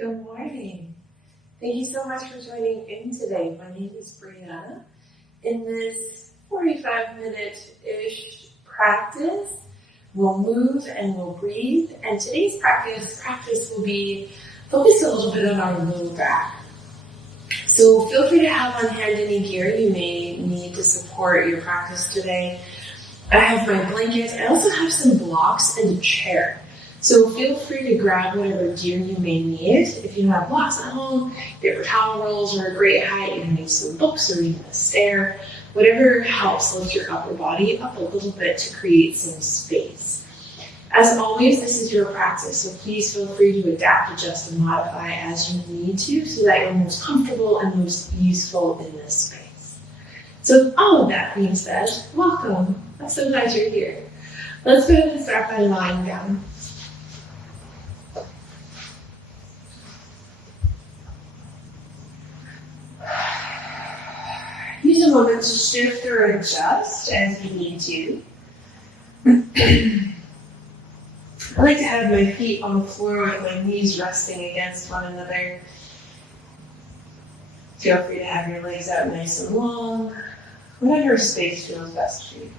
Good morning. Thank you so much for joining in today. My name is Brianna. In this 45-minute-ish practice, we'll move and we'll breathe. And today's practice will be focused a little bit on our low back. So feel free to have on hand any gear you may need to support your practice today. I have my blanket. I also have some blocks and a chair. So feel free to grab whatever gear you may need. If you have blocks at home, paper towel rolls are a great height. You can make some books or even a stair. Whatever helps lift your upper body up a little bit to create some space. As always, this is your practice, so please feel free to adapt, adjust, and modify as you need to so that you're most comfortable and most useful in this space. So with all of that being said, welcome. I'm so glad you're here. Let's go ahead and start by lying down. Use a moment to shift or adjust as you need to. I like to have my feet on the floor with my knees resting against one another. Feel free to have your legs out nice and long, whatever space feels best for you.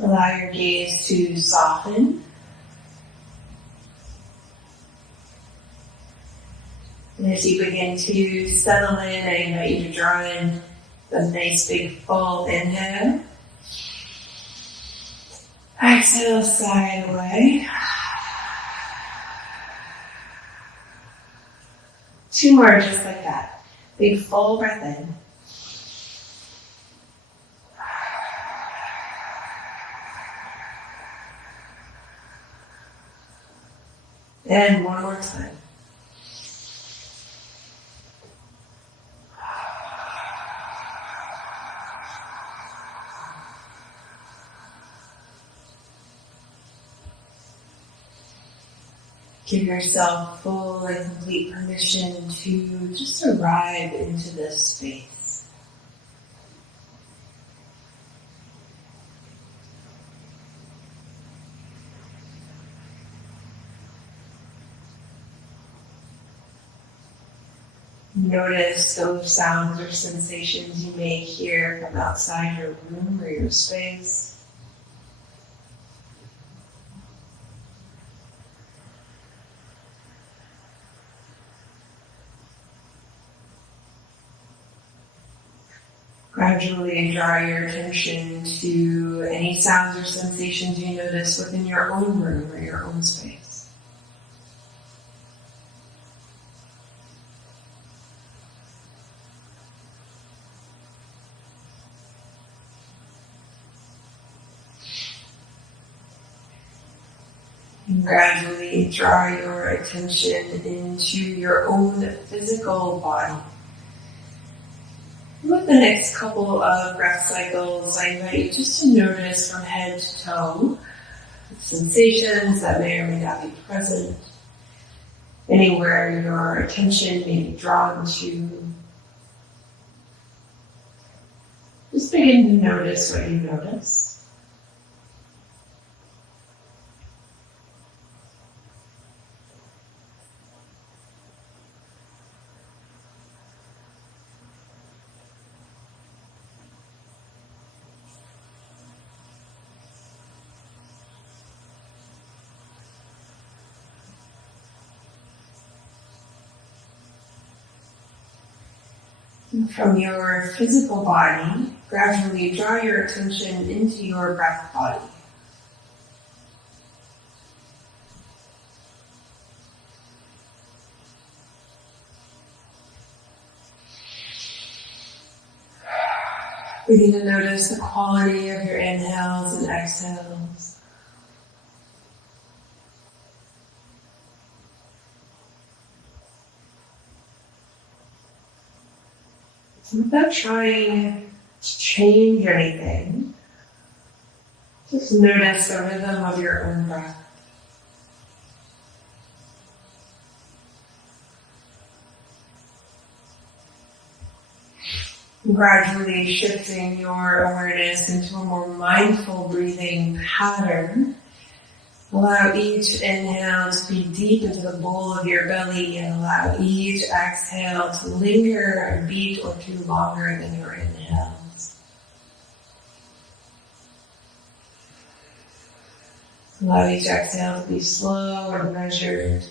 Allow your gaze to soften. And as you begin to settle in, I invite you to draw in a nice big full inhale. Exhale, sigh away. 2 more just like that. Big full breath in. And one more time. Give yourself full and complete permission to just arrive into this space. Notice those sounds or sensations you may hear from outside your room or your space. Gradually draw your attention to any sounds or sensations you notice within your own room or your own space. And gradually draw your attention into your own physical body. With the next couple of breath cycles, I invite you just to notice from head to toe sensations that may or may not be present, anywhere your attention may be drawn to. Just begin to notice what you notice. From your physical body, gradually draw your attention into your breath body. Begin to notice the quality of your inhales and exhales. Without trying to change anything, just notice the rhythm of your own breath. Gradually shifting your awareness into a more mindful breathing pattern. Allow each inhale to be deep into the bowl of your belly, and allow each exhale to linger a beat or two longer than your inhale. Allow each exhale to be slow and measured.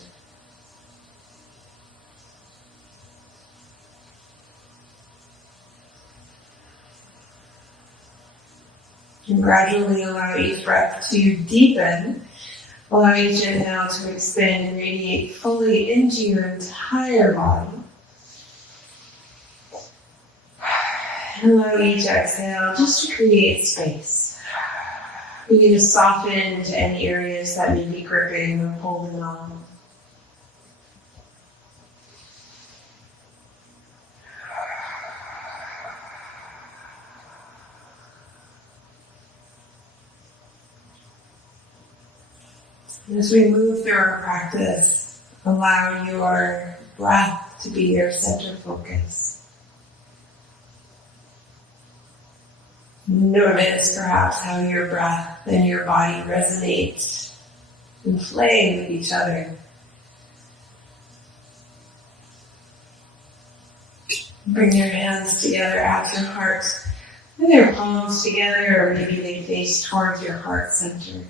And gradually allow each breath to deepen. Allow each inhale to expand and radiate fully into your entire body. And allow each exhale just to create space. Begin to soften into any areas that may be gripping or holding on. As we move through our practice, allow your breath to be your center focus. Notice perhaps how your breath and your body resonate and play with each other. Bring your hands together at your heart, with your palms together, or maybe they face towards your heart center.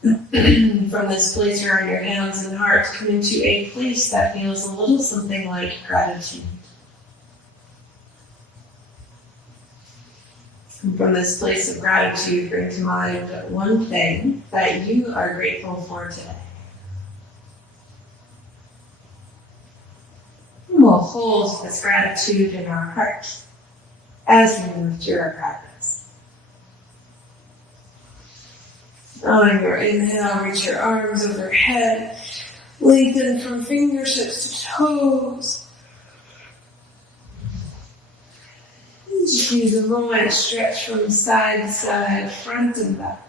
From this place around your hands and heart, come into a place that feels a little something like gratitude. And from this place of gratitude, bring to mind one thing that you are grateful for today. And we'll hold this gratitude in our heart as we move through our practice. On your inhale, reach your arms overhead, lengthen from fingertips to toes. Just use a moment, stretch from side to side, front and back.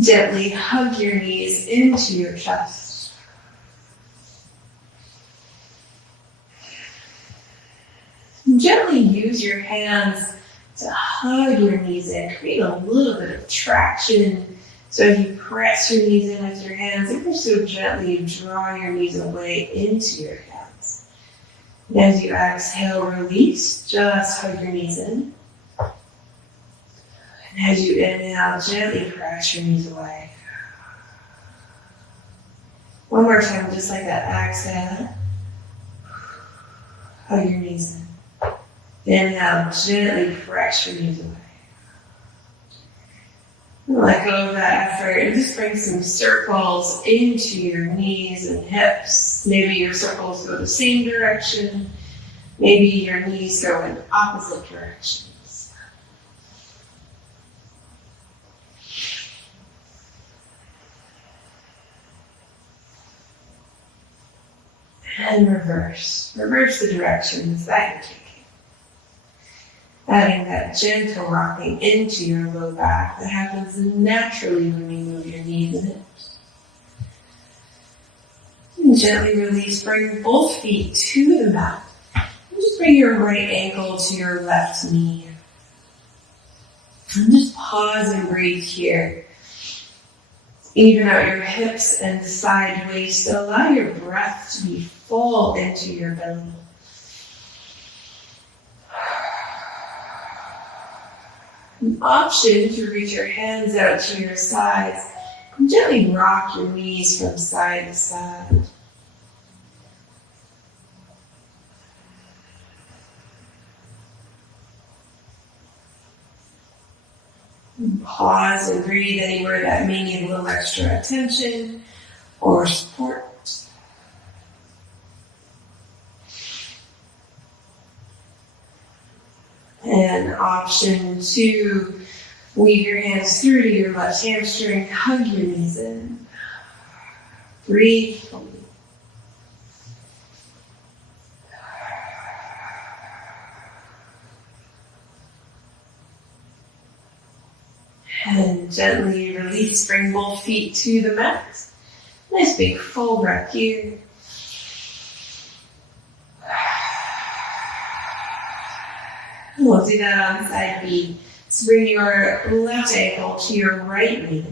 Gently hug your knees into your chest. Gently use your hands to hug your knees in. Create a little bit of traction. So if you press your knees in with your hands, ever so gently draw your knees away into your hands. And as you exhale, release, just hug your knees in. And as you inhale, gently press your knees away. One more time, just like that, exhale. Hug your knees in. Inhale, gently press your knees away. Let go of that effort and just bring some circles into your knees and hips. Maybe your circles go the same direction. Maybe your knees go in opposite directions. And reverse. Reverse the directions that you're taking. Adding that gentle rocking into your low back that happens naturally when you move your knees and hips. And gently release, bring both feet to the mat. And just bring your right ankle to your left knee. And just pause and breathe here. Even out your hips and side waist. Allow your breath to be full into your belly. An option to reach your hands out to your sides and gently rock your knees from side to side. And pause and breathe anywhere that may need a little extra attention or support. And option 2, weave your hands through to your left hamstring, hug your knees in. Breathe fully. And gently release, bring both feet to the mat. Nice big full breath here. We'll do that on side B. So bring your left ankle to your right knee.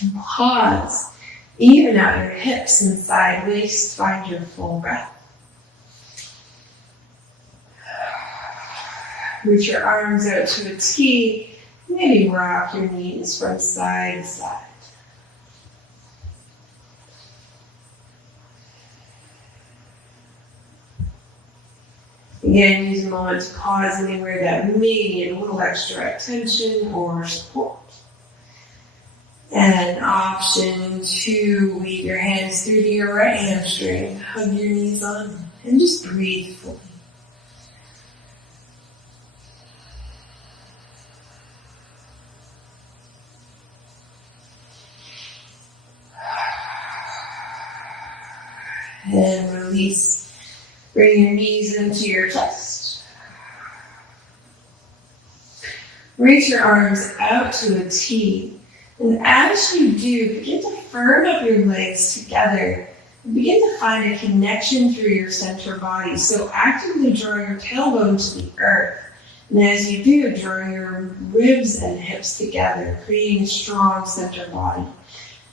And pause. Even out your hips and side waist. Find your full breath. Reach your arms out to a T. Maybe rock your knees from side to side. Again, use a moment to pause anywhere that may need a little extra attention or support. And option 2, weave your hands through to your right hamstring. Hug your knees on and just breathe fully. And release. Bring your knees into your chest. Reach your arms out to a T. And as you do, begin to firm up your legs together. And begin to find a connection through your center body. So actively draw your tailbone to the earth. And as you do, draw your ribs and hips together, creating a strong center body.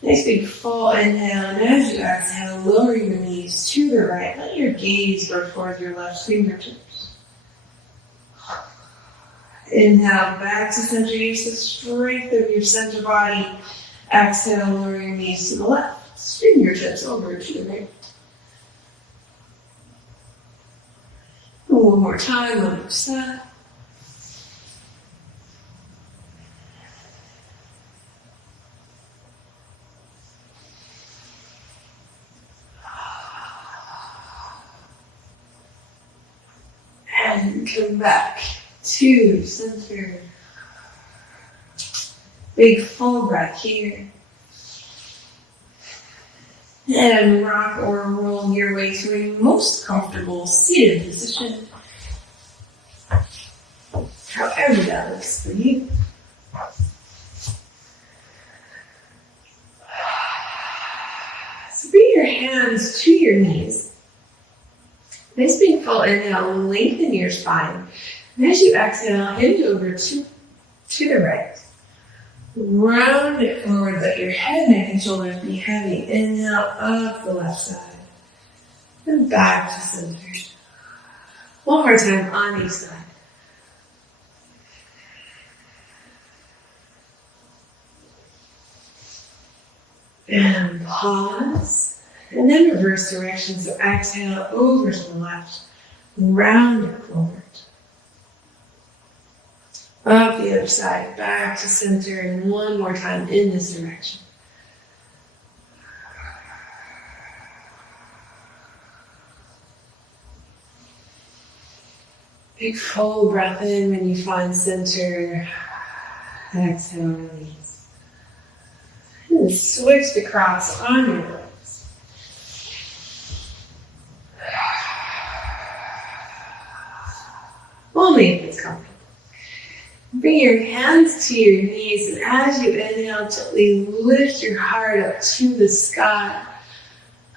Nice big full inhale, and as you exhale, lower your knees to the right. Let your gaze go toward your left fingertips. Inhale, back to center. Use the strength of your center body. Exhale, lower your knees to the left. Fingertips over to the right. One more time on each side. And come back to center. Big full breath here. And rock or roll your way to a most comfortable seated position. However that looks for you. So bring your hands to your knees. Nice big full inhale, lengthen your spine. And as you exhale, hinge over to the right. Round it forward, let your head, neck, and shoulders be heavy. Inhale up the left side. And back to center. One more time on each side. And pause. And then reverse direction, so exhale over to the left, round it forward. Up the other side, back to center, and one more time in this direction. Big full breath in when you find center. Exhale, release. And switch the cross on your legs. Only if it's comfortable. Bring your hands to your knees, and as you inhale, gently lift your heart up to the sky.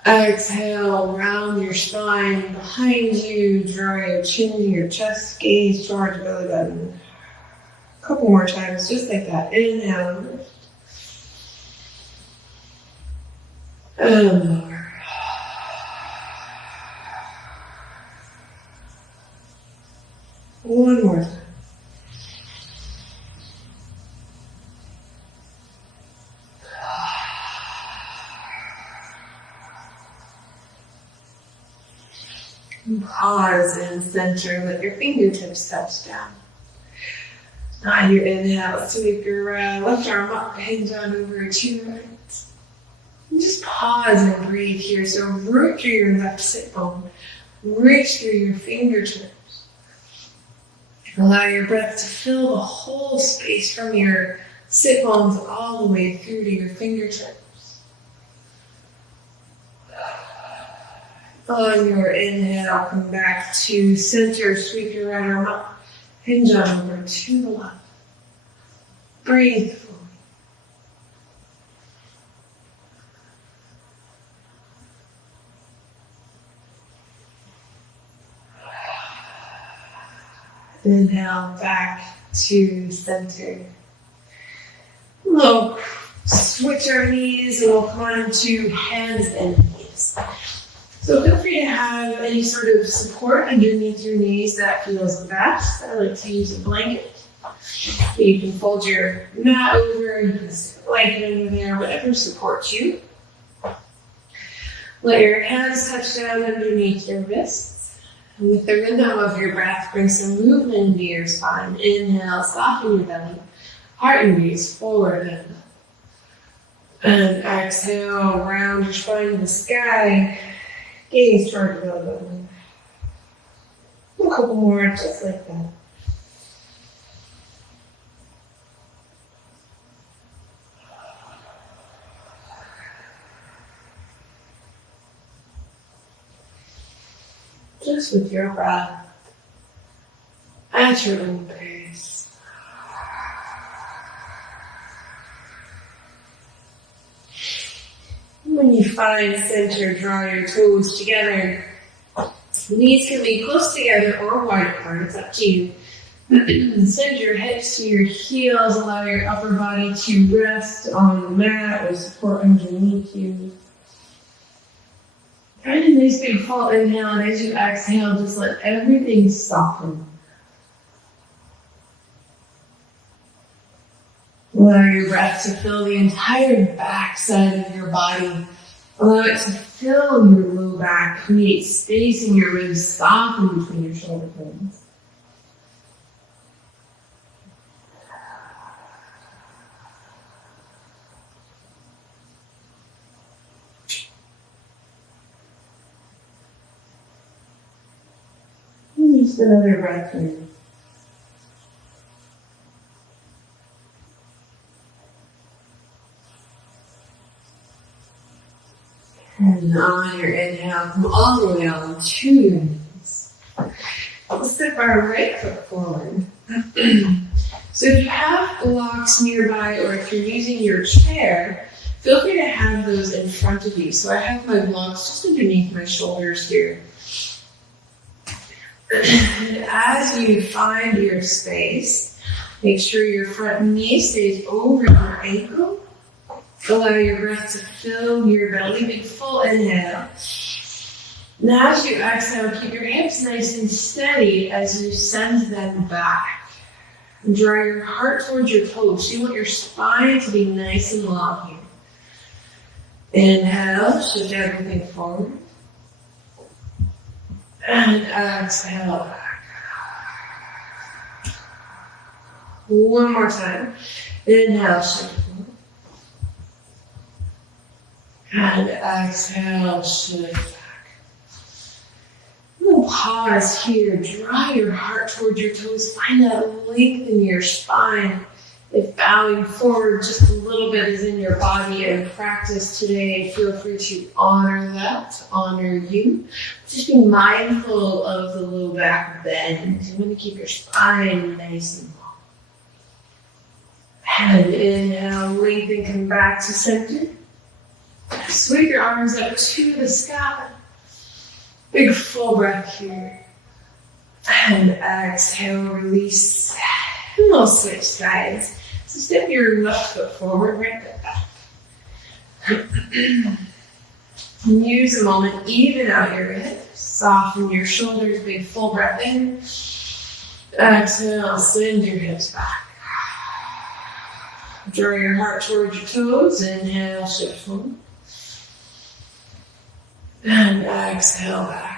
Exhale, round your spine behind you, draw your chin to your chest, gaze towards your belly button. A couple more times, just like that. Inhale, lift. And lower. One more time. Pause and center, let your fingertips touch down. On your inhale, sweep your left arm up, hinge on over to your right. And just pause and breathe here. So root through your left sit bone, reach through your fingertips. Allow your breath to fill the whole space from your sit bones all the way through to your fingertips. On your inhale, come back to center, sweep your right arm up, hinge on over to the left. Breathe fully. Inhale back to center. We'll switch our knees and we'll come on to hands and knees. So feel free to have any sort of support underneath your knees that feels best. I like to use a blanket. You can fold your mat over, you can stick a blanket under there, whatever supports you. Let your hands touch down underneath your wrists. And with the rhythm of your breath, bring some movement into your spine. Inhale, soften your belly. Heart and gaze forward and up. And exhale, round your spine to the sky. Gaze toward the belly. A couple more, just like that. Just with your breath at your own pace. When you find center, draw your toes together. Knees can be close together or wide apart, it's up to you. Send your hips to your heels, allow your upper body to rest on the mat with support underneath you. Find a nice big full inhale, and as you exhale, just let everything soften. Allow your breath to fill the entire back side of your body. Allow it to fill your low back, create space in your ribs, soften between your shoulder blades. And just another breath here. And on your inhale, come all the way on to your knees. We'll step our right foot forward. So if you have blocks nearby, or if you're using your chair, feel free to have those in front of you. So I have my blocks just underneath my shoulders here. And as you find your space, make sure your front knee stays over your ankle. Allow your breath to fill your belly. Big full inhale. Now as you exhale, keep your hips nice and steady as you send them back. And draw your heart towards your toes. You want your spine to be nice and long here. Inhale, shift everything forward. And exhale back. One more time. Inhale, shift forward. And exhale, shift back. We'll pause here. Draw your heart towards your toes. Find that length in your spine. If bowing forward just a little bit is in your body and practice today, feel free to honor that, honor you. Just be mindful of the low back bend. You want to keep your spine nice and long. And inhale, lengthen, come back to center. Sweep your arms up to the sky. Big full breath here. And exhale, release. And we'll switch sides. So step your left foot forward, right foot back. Use a moment, even out your hips. Soften your shoulders, big full breath in. Exhale, send your hips back. Draw your heart towards your toes. Inhale, shift forward. And exhale back.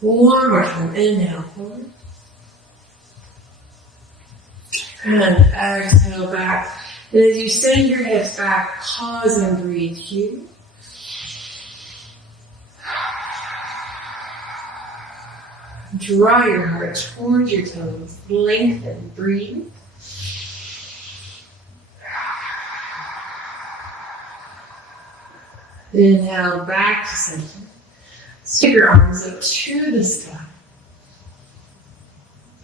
One more time. Inhale forward. And exhale back. And as you send your hips back, pause and breathe here. Draw your heart towards your toes. Lengthen. Breathe. Inhale back to center. Sweep your arms up to the sky.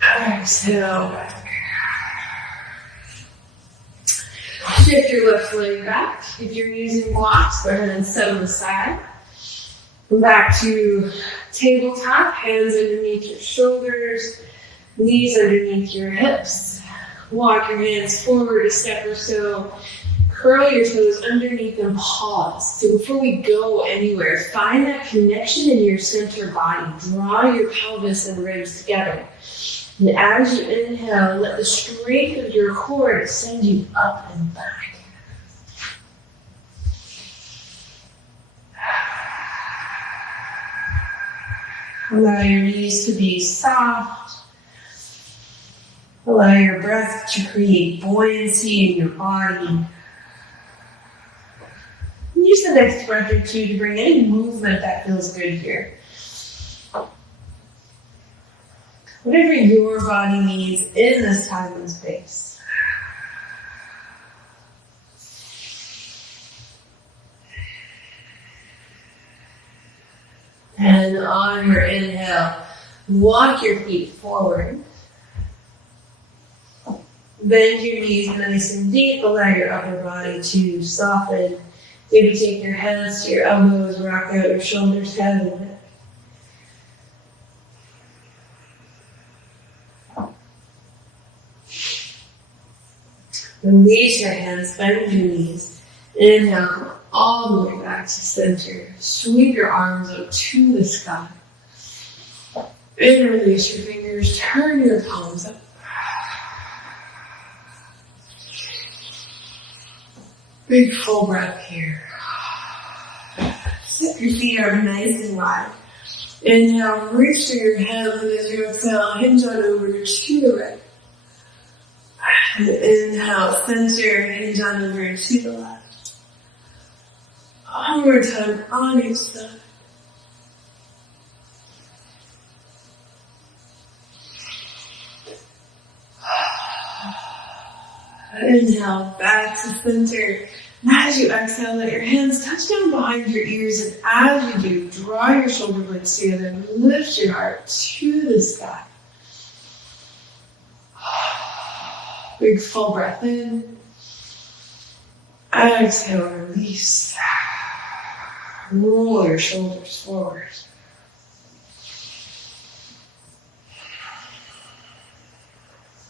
Exhale back. Shift your left leg back. If you're using blocks, go ahead and set them aside. Back to tabletop, hands underneath your shoulders, knees underneath your hips. Walk your hands forward a step or so. Curl your toes underneath and pause. So before we go anywhere, find that connection in your center body. Draw your pelvis and ribs together. And as you inhale, let the strength of your core send you up and back. Allow your knees to be soft. Allow your breath to create buoyancy in your body. Use the next breath or two to bring any movement that feels good here. Whatever your body needs in this time and space. And on your inhale, walk your feet forward. Bend your knees nice and deep. Allow your upper body to soften. Maybe take your hands to your elbows, rock out your shoulders, head and neck. Release your hands, bend your knees. Inhale all the way back to center. Sweep your arms up to the sky. Interlace your fingers, turn your palms up. Big full breath here. Sit your feet up nice and wide. Inhale, reach through your hands, and as you exhale, hinge on over to the right. And inhale, center, hinge on over to the left. One more time on each side. Inhale, back to center. As you exhale, let your hands touch down behind your ears, and as you do, draw your shoulder blades together and lift your heart to the sky. Big full breath in. Exhale, release. Roll your shoulders forward.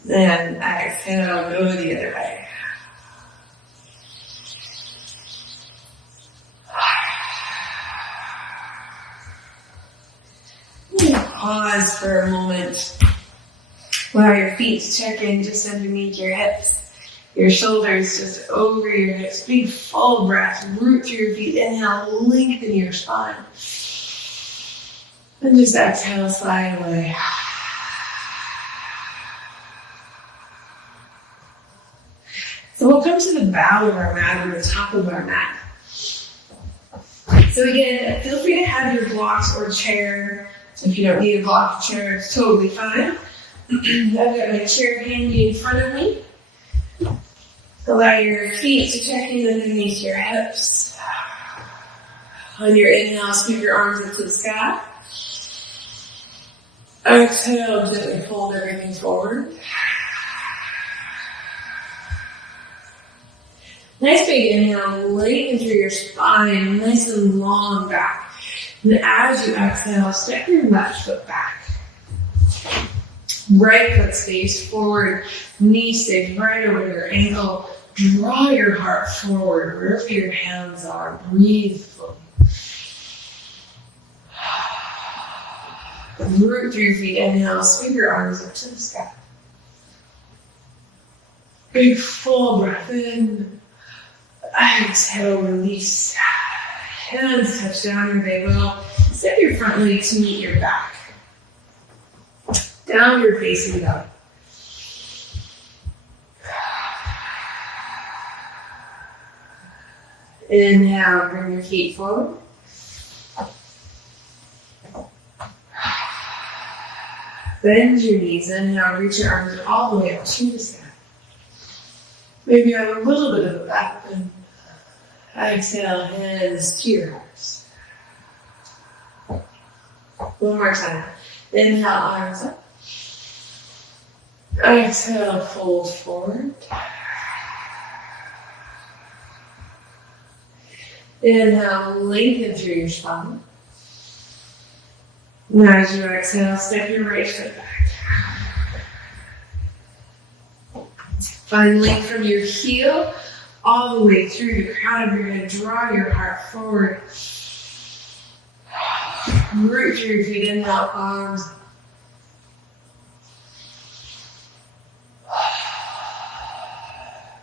Then exhale, go the other way. Pause for a moment. Allow your feet to check in just underneath your hips. Your shoulders just over your hips. Big full breath. Root through your feet. Inhale, lengthen your spine. And just exhale, slide away. So we'll come to the bow of our mat or the top of our mat. So again, feel free to have your blocks or chair. If you don't need a block or chair, it's totally fine. I've got my chair handy in front of me. Allow your feet to check in underneath your hips. On your inhale, sweep your arms up to the sky. Exhale, gently fold everything forward. Nice big inhale, lengthen through your spine, nice and long back. And as you exhale, step your left foot back. Right foot stays forward, knee stays right over your ankle. Draw your heart forward, wherever your hands are. Breathe fully. Root through your feet, inhale, sweep your arms up to the sky. Big full breath in. Exhale, release. Hands touch down your navel. Step your front leg to meet your back. Down your facing dog. Inhale, bring your feet forward. Bend your knees. Inhale, reach your arms all the way up to the sky. Maybe you have a little bit of a back bend. Exhale, hands to your hearts. One more time. Inhale, arms up. Exhale, fold forward. Inhale, lengthen through your spine. Now as you exhale, step your right foot back. Find length from your heel all the way through the crown of your head. Draw your heart forward. Root through your feet, inhale, arms.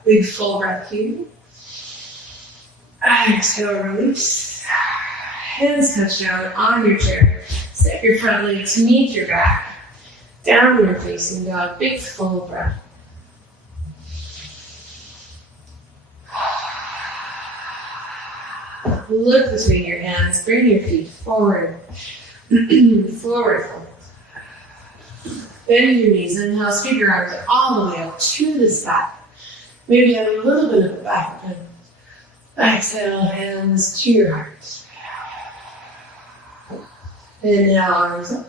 Big full breath here. Exhale, release. Hands touch down on your chair. Step your front leg to meet your back. Downward facing dog. Big full breath. Look between your hands. Bring your feet forward. Forward fold. Bend your knees. Inhale, sweep your arms all the way up to the sky. Maybe have a little bit of a back bend. Exhale, hands to your heart. Inhale, arms up.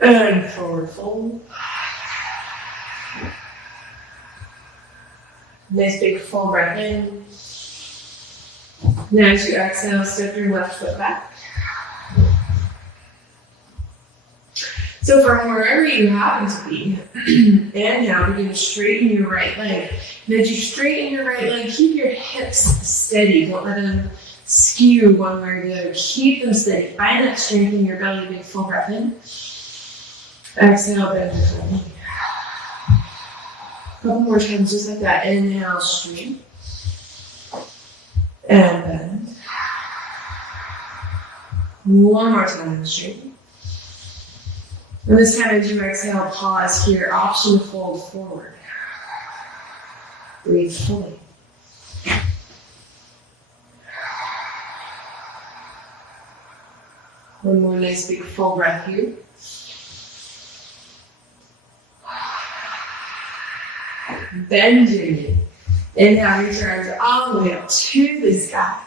And forward fold. Nice big full breath in. Now as you exhale, step your left foot back. So from wherever you happen to be, inhale, begin to straighten your right leg. And as you straighten your right leg, keep your hips steady. Don't let them skew one way or the other. Keep them steady. Find that strength in your belly. Big full breath in. Exhale, bend your front knee. A couple more times just like that. Inhale, straight. And bend. One more time, straight. And this time as you exhale, pause here. Option to fold forward. Breathe fully. One more nice big full breath here. Bend your knee. Inhale, reach your arms all the way up to the sky.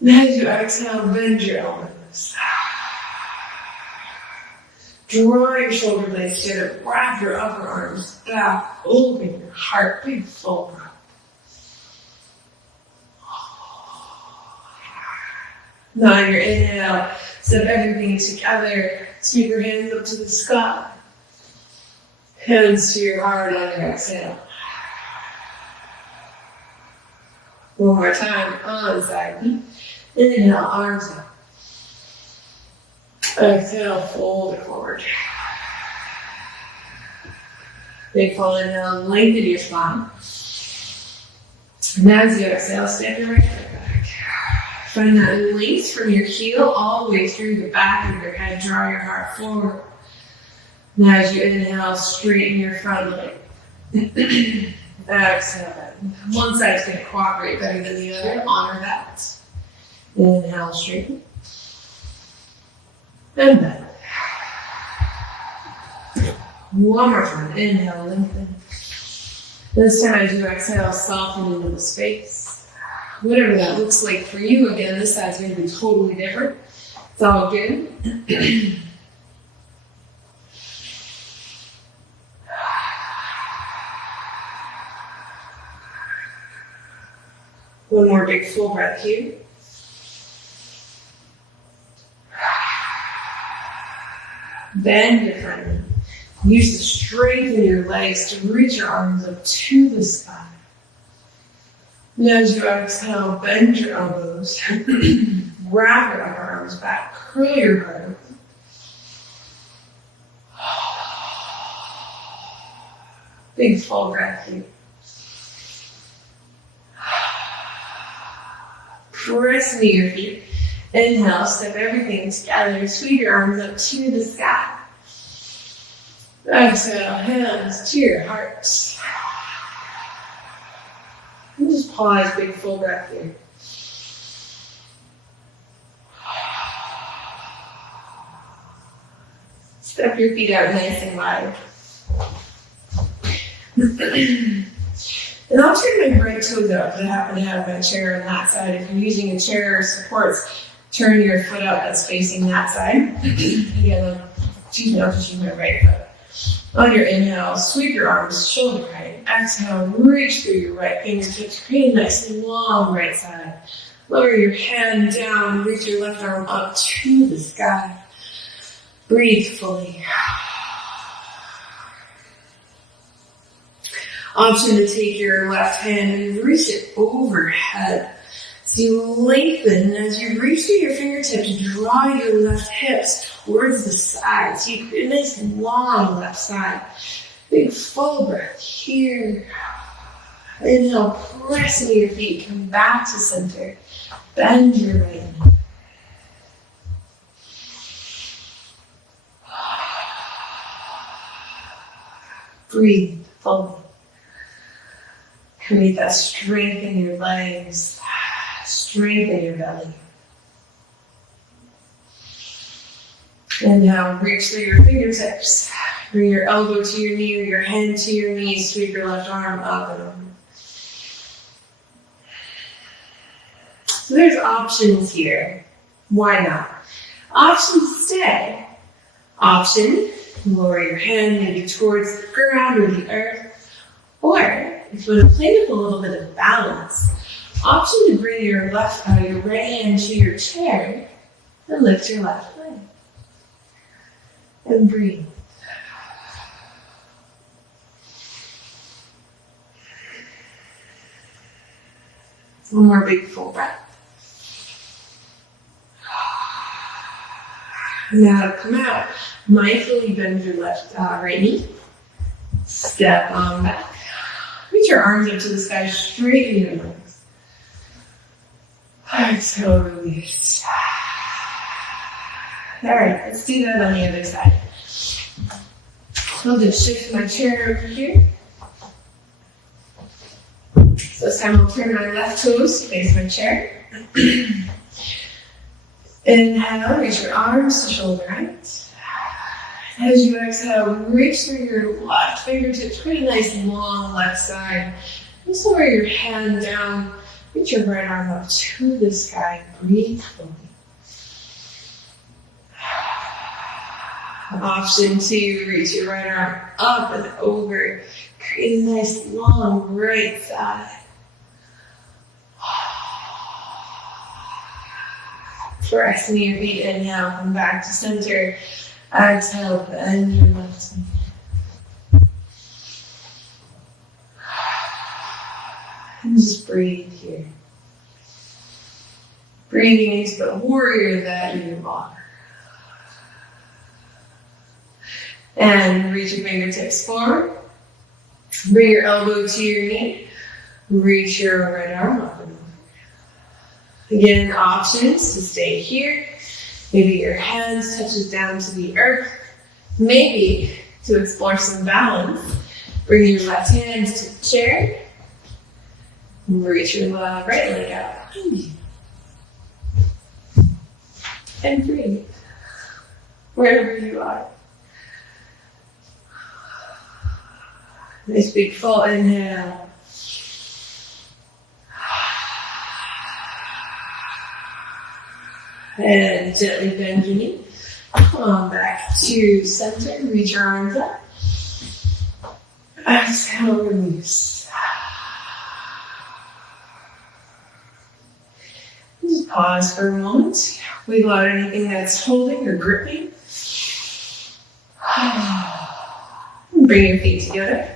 And as you exhale, bend your elbows. Draw your shoulder blades together. Wrap your upper arms back. Open your heart. Big full breath. Now on your inhale, step everything together. Sweep your hands up to the sky. Hands to your heart on your exhale. One more time on the side. Inhale, arms up. Exhale, fold it forward. Big full inhale, lengthen your spine. Now as you exhale, step your right foot back. Find that length from your heel all the way through the back of your head. Draw your heart forward. Now as you inhale, straighten your front leg. Exhale. One side's going to cooperate better than the other. Honor that. Inhale, straighten. And bend. One more time. Inhale, lengthen. This time as you exhale, soften into the space. Whatever that looks like for you. Again, this side's going to be totally different. It's all good. One more big full breath here. Bend your front knee. Use the strength in your legs to reach your arms up to the sky. And as you exhale, bend your elbows. Wrap your upper arms back. Curl your heart open. Big full breath here. Press into your feet. Inhale, step everything together. Sweep your arms up to the sky. Exhale, hands to your heart. And just pause, big full breath here. Step your feet out nice and wide. And I'll turn my right toes up, but I happen to have my chair on that side. If you're using a chair or supports, turn your foot up that's facing that side. Again, I'll just use my right foot. On your inhale, sweep your arms shoulder height. Exhale, reach through your right fingertips. Create a nice long right side. Lower your hand down, reach your left arm up to the sky. Breathe fully. Option to take your left hand and reach it overhead. So you lengthen as you reach through your fingertips, draw your left hips towards the side. So you create a nice long left side. Big full breath here. Inhale, press into your feet, come back to center. Bend your right knee. Breathe fully. Create that strength in your legs, strength in your belly. And now reach through your fingertips. Bring your elbow to your knee or your hand to your knee. Sweep your left arm up and over. So there's options here. Why not? Option stay. Option, lower your hand maybe towards the ground or the earth. Or if you want to play with a little bit of balance, option to bring your right hand to your chair and lift your left leg. And breathe. One more big full breath. Now to come out, mindfully bend your right knee. Step on back. Reach your arms up to the sky, straighten your legs. Exhale, release. Alright, let's do that on the other side. I'll just shift my chair over here. So this time I'll turn my left toes to face my chair. Inhale, reach your arms to shoulder height. As you exhale, reach through your left fingertips, create a nice long left side. Just lower your hand down, reach your right arm up to the sky, breathe fully. Option two, reach your right arm up and over, create a nice long right side. Pressing your feet, inhale, come back to center. Exhale, bend your left knee. And just breathe here. Breathing into the warrior that you are. And reach your fingertips forward. Bring your elbow to your knee. Reach your right arm up and over. Again, options to stay here. Maybe your hands touches down to the earth. Maybe to explore some balance, bring your left hand to the chair. Reach your right leg out. And breathe. Wherever you are. Nice big full inhale. And gently bend your knee. Come on back to center. Reach your arms up. Exhale, release. Just pause for a moment. Wiggle out anything that's holding or gripping. Bring your feet together.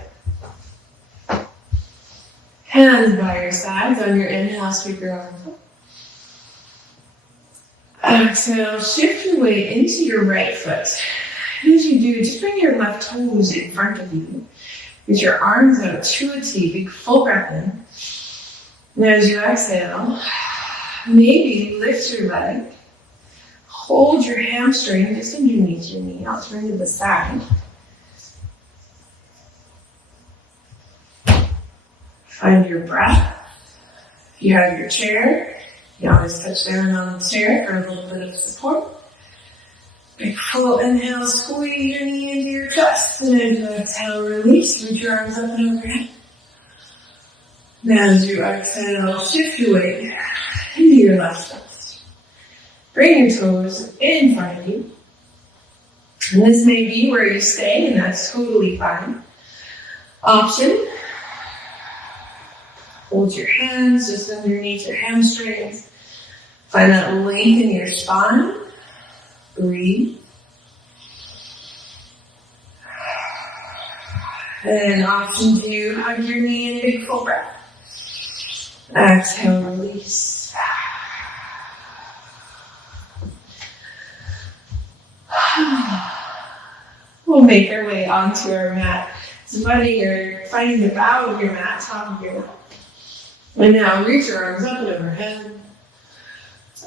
Hands by your sides. On your inhale, sweep your arms up. Exhale, shift your weight into your right foot. And as you do, just bring your left toes in front of you. Reach your arms out to a T, big full breath in. And as you exhale, maybe lift your leg. Hold your hamstring just underneath your knee. I'll turn to the side. Find your breath. If you have your chair, you always touch down on the chair for a little bit of support. Big full inhale, squeeze your knee into your chest. And as you exhale, release. Reach your arms up and overhead. Now as you exhale, shift your weight into your left chest. Bring your toes in front of you. And this may be where you stay, and that's totally fine. Option. Hold your hands just underneath your hamstrings. Find that length in your spine. Breathe. And often do hug your knee in a big full breath. Exhale, release. We'll make our way onto our mat. So you're finding the bow of your mat, top of your mat. And now reach your arms up and overhead.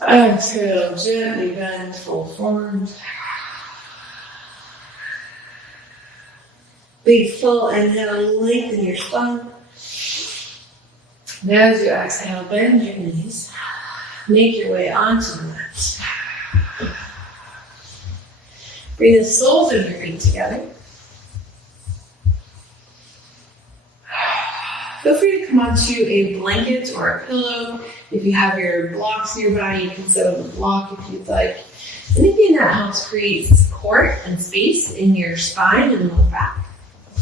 Exhale, gently bend, fold forward. Big full inhale, lengthen your spine. Now as you exhale, bend your knees. Make your way onto the mat. Bring the soles of your feet together. Feel free to come onto a blanket or a pillow. If you have your blocks nearby, you can set up a block if you'd like. Anything that helps create support and space in your spine and lower back.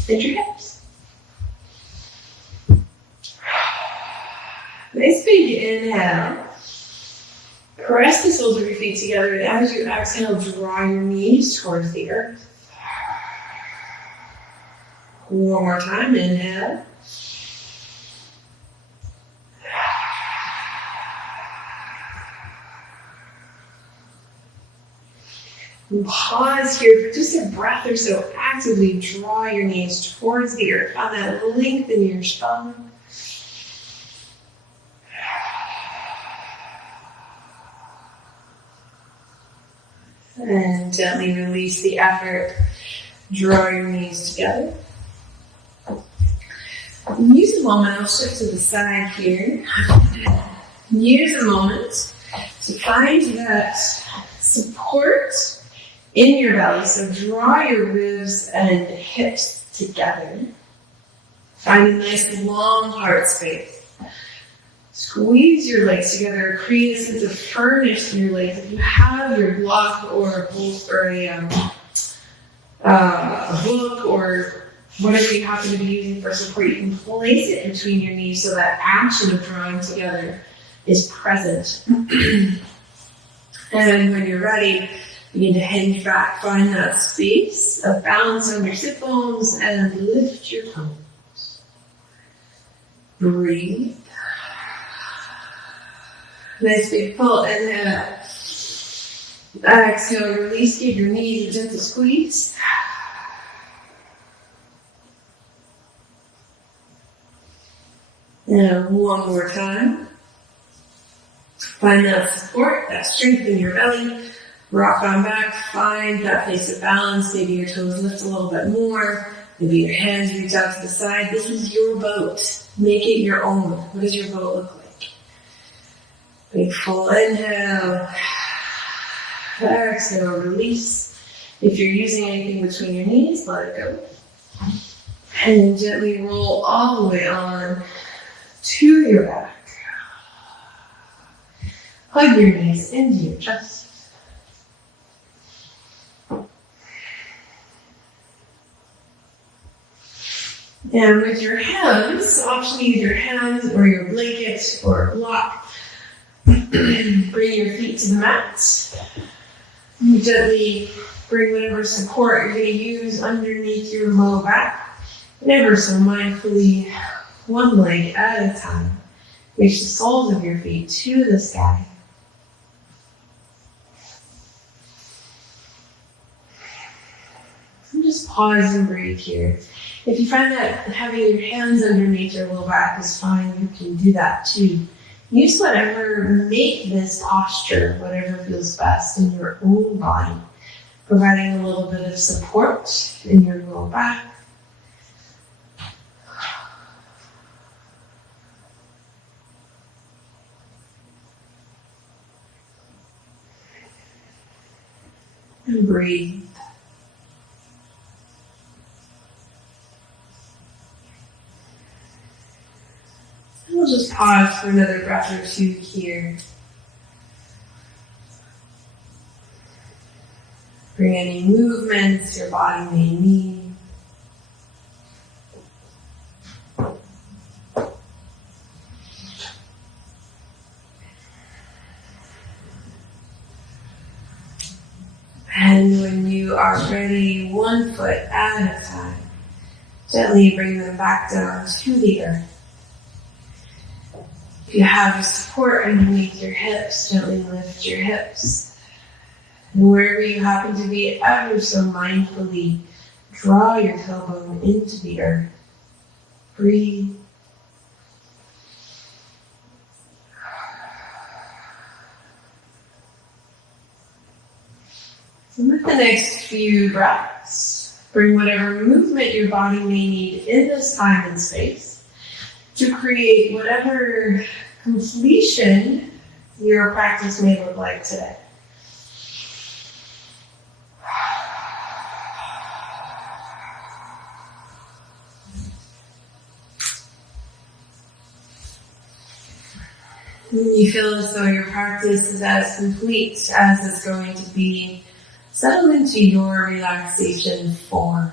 Bend your hips. Nice big inhale. Press the soles of your feet together, and as you exhale, draw your knees towards the earth. One more time, inhale. And pause here for just a breath or so. Actively draw your knees towards the earth. Find that length in your spine. And gently release the effort. Draw your knees together. Use a moment, I'll shift to the side here. Use a moment to find that support in your belly. So draw your ribs and hips together. Find a nice long heart space. Squeeze your legs together, create a sense of firmness in your legs. If you have your block or a hook or whatever you happen to be using for support, you can place it between your knees so that action of drawing together is present. And when you're ready, begin to hinge back, find that space of balance on your sit bones and lift your toes. Breathe. Nice big full inhale. Exhale, release, give your knees a gentle squeeze. Now, one more time. Find that support, that strength in your belly. Rock on back, find that place of balance. Maybe your toes lift a little bit more. Maybe your hands reach out to the side. This is your boat. Make it your own. What does your boat look like? Big full inhale. Exhale, release. If you're using anything between your knees, let it go. And gently roll all the way on to your back. Hug your knees into your chest. And with your hands, option use your hands or your blanket or a block. Bring your feet to the mat. You gently bring whatever support you're going to use underneath your low back. And ever so mindfully, one leg at a time. Reach the soles of your feet to the sky. And just pause and breathe here. If you find that having your hands underneath your low back is fine, you can do that too. Use whatever, make this posture, whatever feels best in your own body, providing a little bit of support in your low back. And breathe. We'll just pause for another breath or two here. Bring any movements your body may need. And when you are ready, 1 foot at a time, gently bring them back down to the earth. If you have support underneath your hips, gently lift your hips. And wherever you happen to be, ever so mindfully, draw your tailbone into the earth. Breathe. And with the next few breaths, bring whatever movement your body may need in this time and space to create whatever completion your practice may look like today. When you feel as though your practice is as complete as it's going to be, settle into your relaxation form.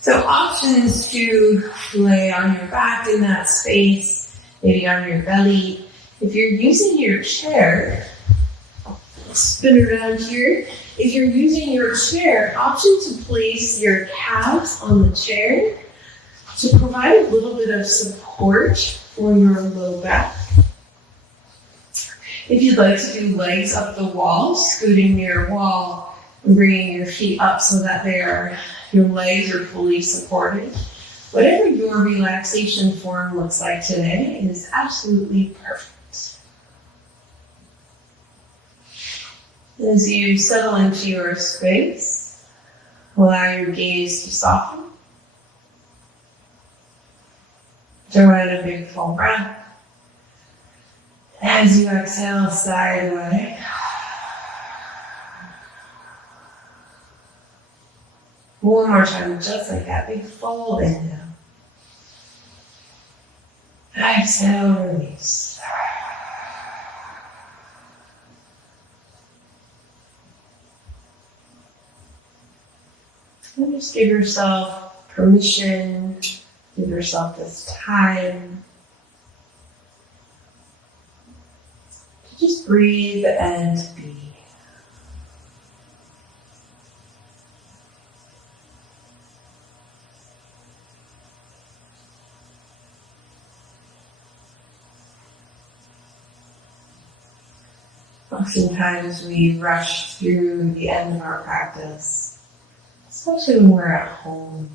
So options to lay on your back in that space, maybe on your belly. If you're using your chair, spin around here. If you're using your chair, option to place your calves on the chair to provide a little bit of support for your low back. If you'd like to do legs up the wall, scooting near a wall and bringing your feet up so that your legs are fully supported. Whatever your relaxation form looks like today is absolutely perfect. As you settle into your space, allow your gaze to soften. Draw in a big full breath. As you exhale, sigh away. One more time, just like that. Big full inhale. Exhale, release. And just give yourself permission, give yourself this time to just breathe and be. Oftentimes we rush through the end of our practice, especially when we're at home.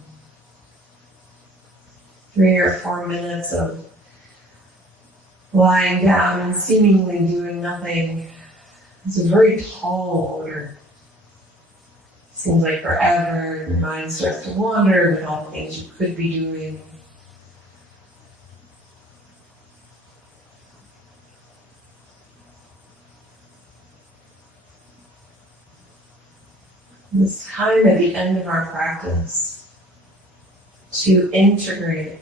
3 or 4 minutes of lying down and seemingly doing nothing is a very tall order. Seems like forever, and your mind starts to wander with all the things you could be doing. This time at the end of our practice to integrate,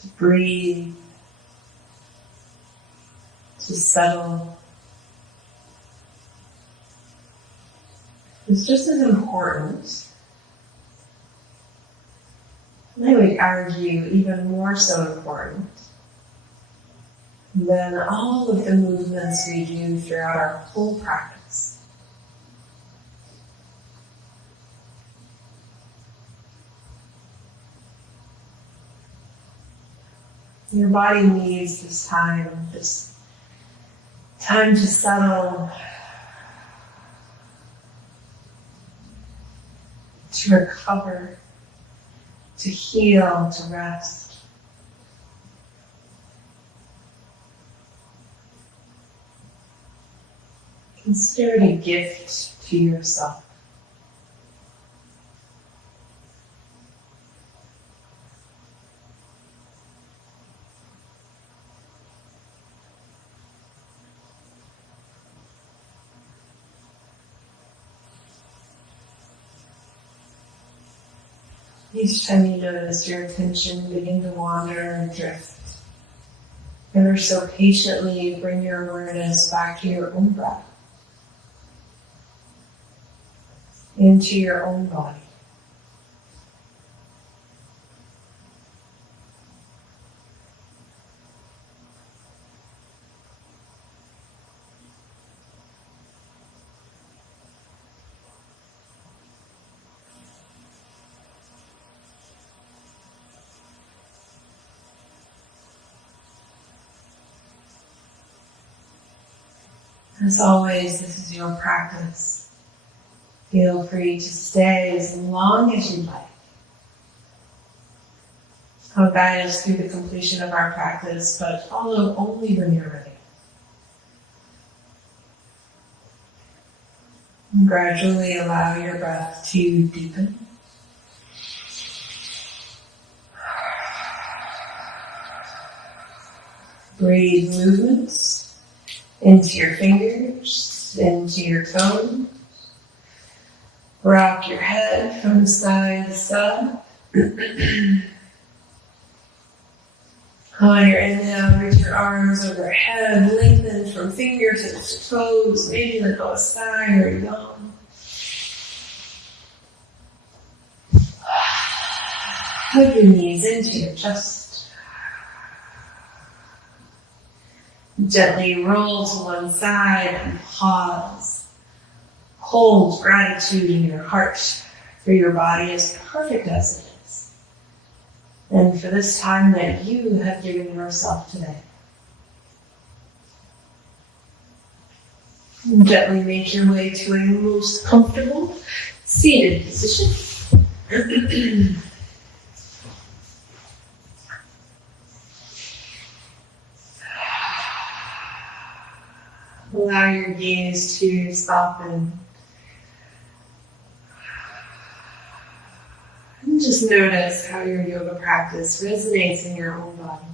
to breathe, to settle, is just as important, and I would argue even more so important, than all of the movements we do throughout our whole practice. Your body needs this time to settle, to recover, to heal, to rest. Consider it a gift to yourself. Each time you notice your attention begin to wander and drift, ever so patiently bring your awareness back to your own breath, into your own body. As always, this is your practice. Feel free to stay as long as you'd like. I'll guide us through the completion of our practice, but follow only when you're ready. And gradually allow your breath to deepen. Breathe movements into your fingers, into your toes. Rock your head from side to side. On your inhale, reach your arms overhead, lengthen from fingertips to toes, maybe let go a sigh or yawn. Hug your knees into your chest. Gently roll to one side and pause. Hold gratitude in your heart for your body as perfect as it is. And for this time that you have given yourself today. Gently make your way to a most comfortable seated position. Allow your gaze to soften. And just notice how your yoga practice resonates in your own body.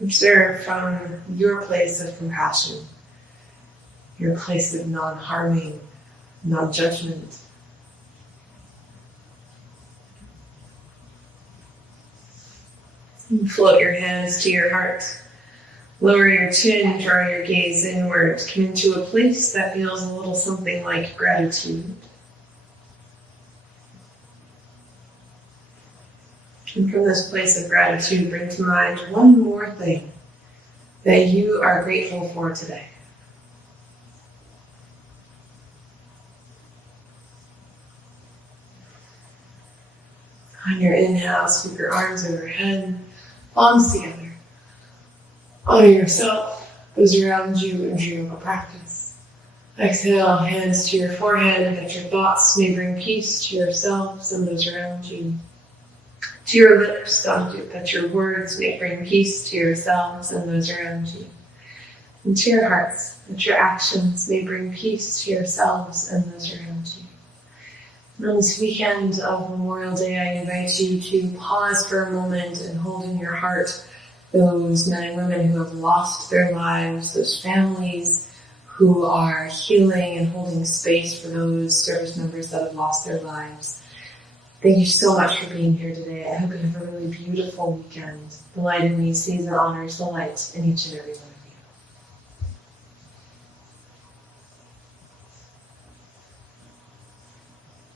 Observe from your place of compassion, your place of non-harming, non-judgment. Float your hands to your heart. Lower your chin, draw your gaze inward. Come into a place that feels a little something like gratitude. And from this place of gratitude, bring to mind one more thing that you are grateful for today. On your inhale, sweep your arms overhead, palms together. Honor yourself, those around you, and your yoga practice. Exhale, hands to your forehead, that your thoughts may bring peace to yourselves and those around you. To your lips, that your words may bring peace to yourselves and those around you. And to your hearts, that your actions may bring peace to yourselves and those around you. And on this weekend of Memorial Day, I invite you to pause for a moment and hold in your heart those men and women who have lost their lives, those families who are healing and holding space for those service members that have lost their lives. Thank you so much for being here today. I hope you have a really beautiful weekend. The light in me sees and honors the light in each and every one.